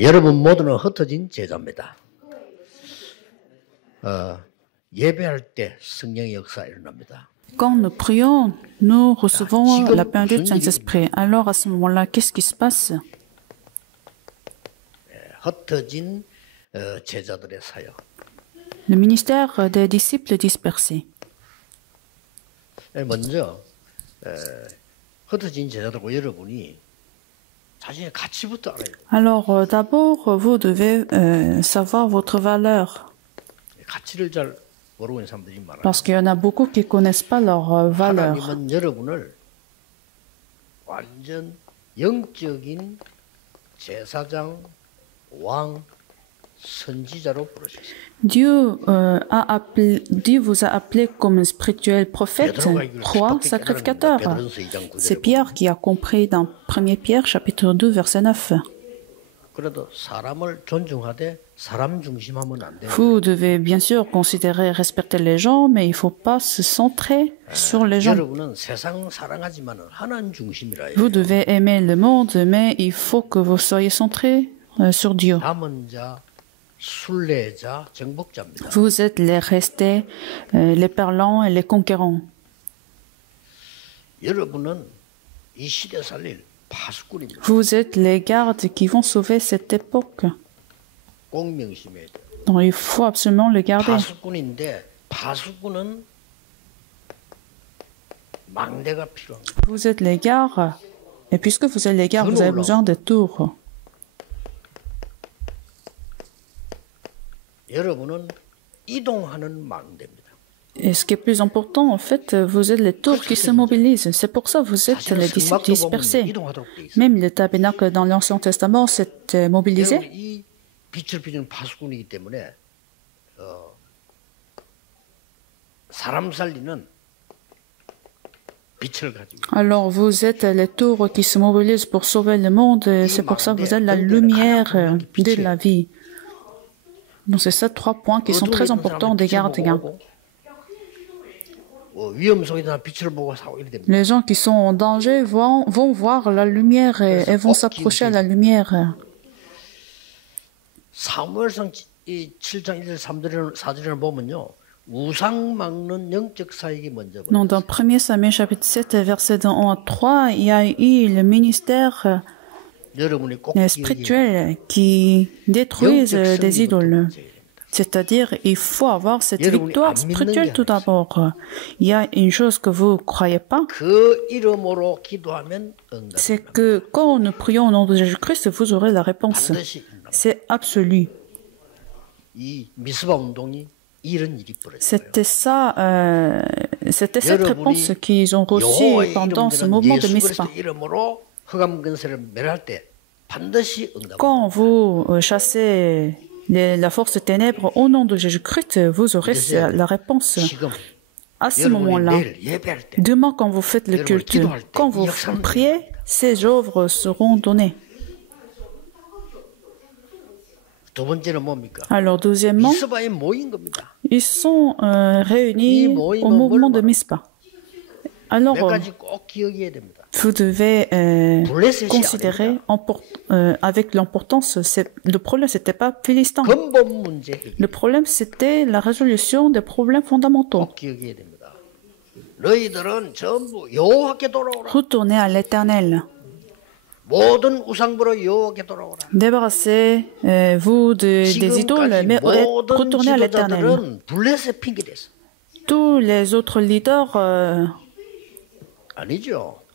여러분 모두는 흩어진 제자입니다. 예배할 때 성령의 역사 일어납니다. Quand nous prions, nous recevons la plénitude du Saint-Esprit. Alors à ce moment-là, qu'est-ce qui se passe? 흩어진 제자들의 사역. Le ministère des disciples dispersés. 먼저 흩어진 제자들과 여러분이 자신의 가치부터 알아야 돼요. Alors d'abord, vous devez savoir votre valeur. 가치를 잘 모르고 있는 사람들이 많아요. Parce qu'il y en a beaucoup qui ne connaissent pas leur valeur. 하나님은 여러분을 완전 영적인 제사장, 왕, 선지자로 부르셨어요. Dieu vous a appelé comme spirituel prophète, roi, sacrificateur. C'est Pierre qui a compris dans 1 Pierre, chapitre 2, verset 9. 그래도 사람을 존중하되 사람 중심하면 안 돼요. Vous devez bien sûr considérer et respecter les gens, mais il ne faut pas se centrer sur les gens. 여러분은 세상 사랑하지만은 하나님 중심이라. Vous devez aimer le monde, mais il faut que vous soyez centré sur Dieu. 남은 자, 순례자, 정복자입니다. Vous êtes les restés, les parlants et les conquérants. 여러분은 이 시대 살릴 파수꾼입니다. Vous êtes les gardes qui vont sauver cette époque. 꼭 명심해야 돼요. Donc il faut absolument le garder. 파수꾼인데 파수꾼은 망대가 필요합니다. Vous êtes les gardes, et puisque vous êtes les gardes, vous avez besoin de tours. 여러분은 이동하는 망대입니다. Et ce qui est plus important, en fait, vous êtes les tours qui se mobilisent. C'est pour ça que vous êtes les disciples dispersés. Même le tabernacle dans l'Ancien Testament s'est mobilisé. 이 빛을 비추는 파수꾼이기 때문에 사람 살리는 빛을 가지고. Alors vous êtes les tours qui se mobilisent pour sauver le monde. Et c'est pour ça que vous êtes la lumière de la vie. Donc c'est ça 3 points qui sont très importants des gardiens. Les gens qui sont en danger vont voir la lumière et vont s'approcher à la lumière. 사무엘상 7장 1절 4절을 보면요. 우상 막는 영적 사역이 먼저 Dans 1 Samuel chapitre 7 verset 1 à 3, il y a eu le ministère spirituel qui détruisent des idoles. C'est-à-dire, il faut avoir cette victoire spirituelle tout d'abord. Il y a une chose que vous ne croyez pas, c'est que quand nous prions au nom de Jésus-Christ, vous aurez la réponse. C'est absolu. C'était cette réponse qu'ils ont reçue pendant ce mouvement de Mispa. Quand vous chassez la force des ténèbres au nom de Jésus-Christ, vous aurez la réponse. À ce moment-là, demain quand vous faites le culte, quand vous priez, ces œuvres seront données. Alors, deuxièmement, ils sont réunis au mouvement de Mispa. Alors, vous devez considérer avec l'importance, le problème, ce n'était pas Philistin. Le problème, c'était la résolution des problèmes fondamentaux. Retournez à l'Éternel. Débarrassez-vous des idoles, mais retournez à l'Éternel. Tous les autres leaders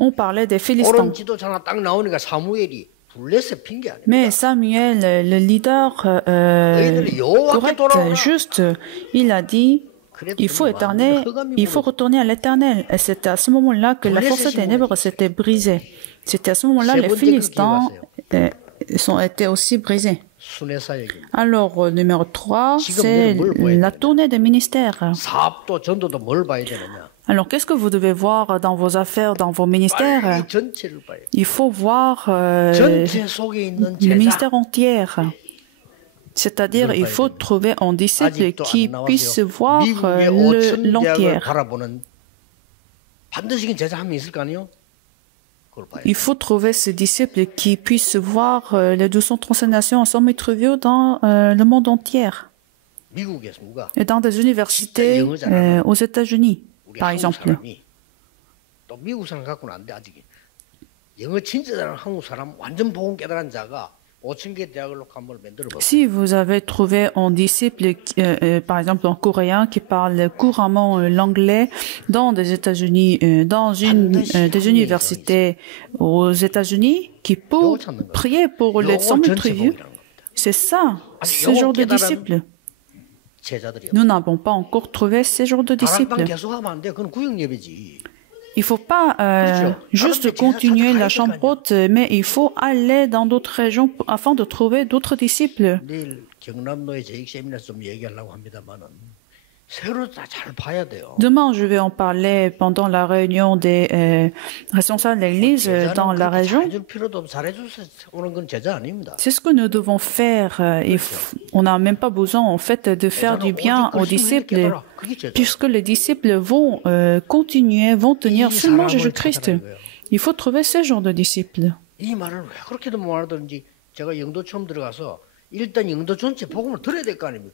ont parlé des Philistins. Mais Samuel, le leader correct, juste, il a dit il faut retourner à l'Éternel. Et c'était à ce moment-là que la force des ténèbres s'était brisée. C'était à ce moment-là que les Philistins étaient aussi brisés. Alors, numéro 3, c'est la tournée des ministères. Alors, qu'est-ce que vous devez voir dans vos affaires, dans vos ministères? Il faut voir le ministère entier. C'est-à-dire, il faut trouver un disciple qui puisse voir l'entier. Il faut trouver ces disciples qui puissent voir les 235 nations ensemble interview dans le monde entier. Et dans des universités aux États-Unis, par exemple. Si vous avez trouvé un disciple, par exemple un Coréen qui parle couramment l'anglais dans des États-Unis, dans des universités aux États-Unis, qui peut prier pour les 100 000 tribus, c'est ça, ce genre de disciples. Nous n'avons pas encore trouvé ce genre de disciples. Il ne faut pas juste continuer la chambre haute, mais il faut aller dans d'autres régions afin de trouver d'autres disciples. Demain, je vais en parler pendant la réunion des responsables de l'Église dans la région. C'est ce que nous devons faire. On n'a même pas besoin, en fait, de faire du bien aux disciples, puisque les disciples vont continuer, vont tenir seulement Jésus-Christ. Il faut trouver ce genre de disciples.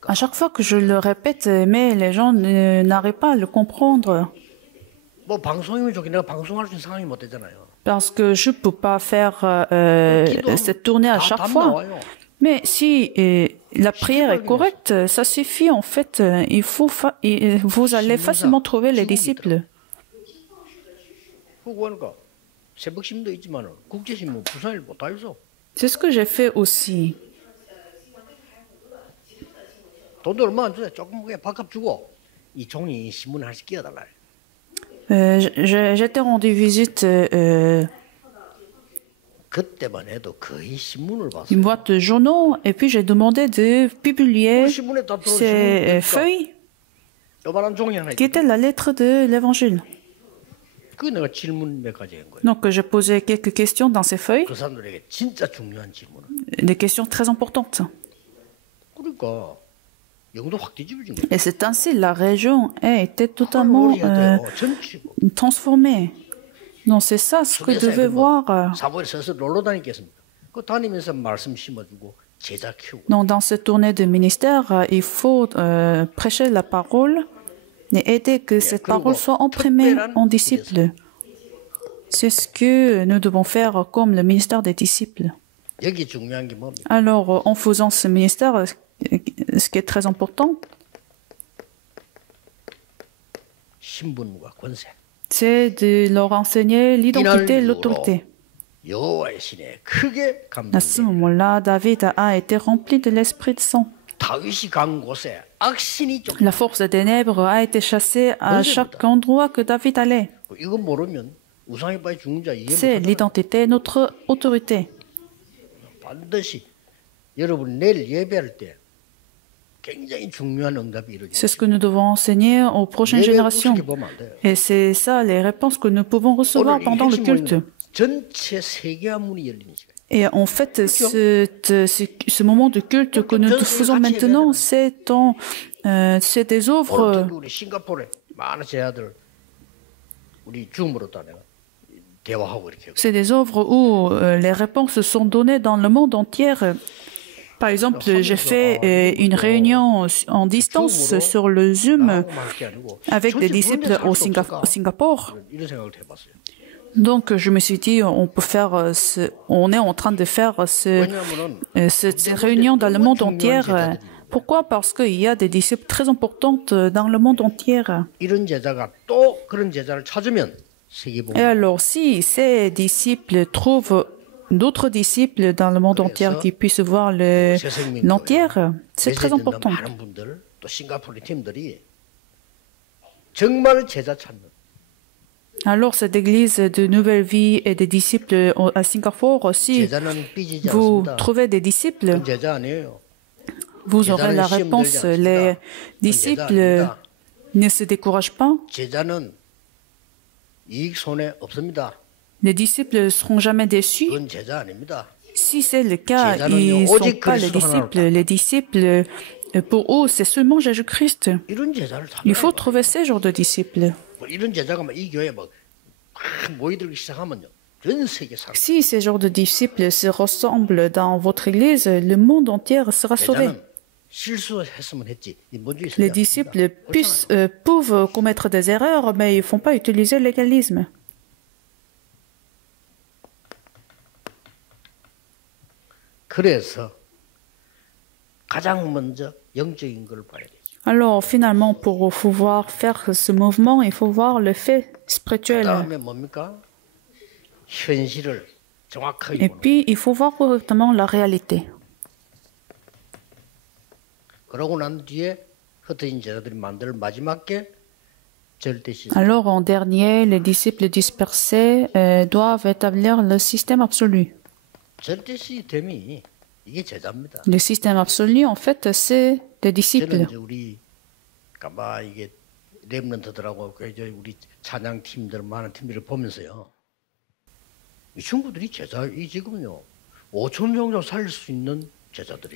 À chaque fois que je le répète, mais les gens n'arrivent pas à le comprendre. Parce que je ne peux pas faire cette tournée à chaque fois. Mais si la prière est correcte, ça suffit en fait. Vous allez facilement trouver les disciples. C'est ce que j'ai fait aussi. J'étais rendu visite une boîte de journaux et puis j'ai demandé de publier ces feuilles qui étaient la lettre de l'Évangile. Donc j'ai posé quelques questions dans ces feuilles, des questions très importantes. Et c'est ainsi la région a été totalement transformée. Donc c'est ça ce que vous devez voir. Donc dans cette tournée de ministère, il faut prêcher la parole et aider que cette parole soit imprimée en disciples. C'est ce que nous devons faire comme le ministère des disciples. Alors en faisant ce ministère, ce qui est très important, c'est de leur enseigner l'identité et l'autorité. À ce moment-là, David a été rempli de l'Esprit Saint. La force des ténèbres a été chassée à chaque endroit que David allait. C'est l'identité, notre autorité. C'est ce que nous devons enseigner aux prochaines générations. Et c'est ça les réponses que nous pouvons recevoir pendant le culte. Et en fait, ce moment de culte que nous faisons maintenant, c'est des œuvres. C'est des œuvres où les réponses sont données dans le monde entier. Par exemple, j'ai fait une réunion en distance sur le Zoom avec des disciples au Singapour. Donc, je me suis dit, on est en train de faire cette réunion dans le monde entier. Pourquoi? Parce qu'il y a des disciples très importants dans le monde entier. Et alors, si ces disciples trouvent d'autres disciples dans le monde entier qui puissent voir l'entier, c'est très important. Alors, cette église de Nouvelle Vie et des disciples à Singapour, si vous trouvez des disciples, vous aurez la réponse. Les disciples ne se découragent pas. Les disciples ne seront jamais déçus. Si c'est le cas, ils ne sont pas les disciples. Les disciples, pour eux, c'est seulement Jésus-Christ. Il faut trouver ce genre de disciples. Si ces genres de disciples se ressemblent dans votre Église, le monde entier sera sauvé. Les disciples peuvent commettre des erreurs, mais ils ne font pas utiliser le légalisme. Alors, finalement, pour pouvoir faire ce mouvement, il faut voir le fait spirituel. Et puis, il faut voir correctement la réalité. Alors, en dernier, les disciples dispersés doivent établir le système absolu. Le système absolu, en fait, c'est des disciples.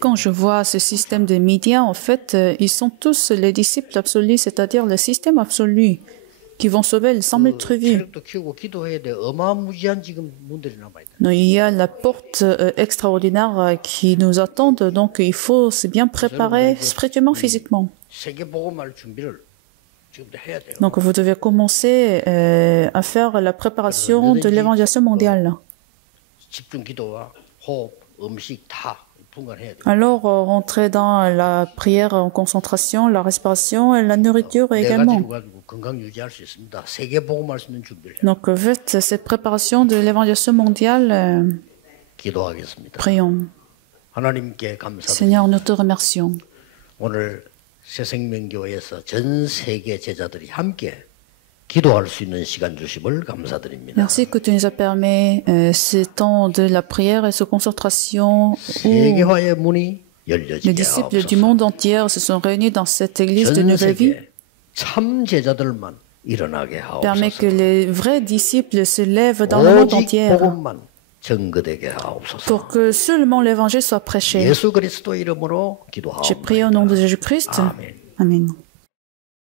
Quand je vois ce système de médias, en fait, ils sont tous les disciples absolus, c'est-à-dire le système absolu, qui vont sauver les 100 000 tribus. Il y a la porte extraordinaire qui nous attend, donc il faut se bien préparer spirituellement, physiquement. Donc vous devez commencer à faire la préparation de l'évangélisation mondiale. Alors, rentrer dans la prière en concentration, la respiration et la nourriture également. Donc, faites cette préparation de l'évangélisation mondiale. Prions. Seigneur, nous te remercions. Merci que tu nous as permis ce temps de la prière et de concentration où les disciples du monde entier se sont réunis dans cette église de nouvelle vie. Permet que les vrais disciples se lèvent dans le monde entier pour que seulement l'évangile soit prêché. J'ai prié au nom de Jésus-Christ. Amen.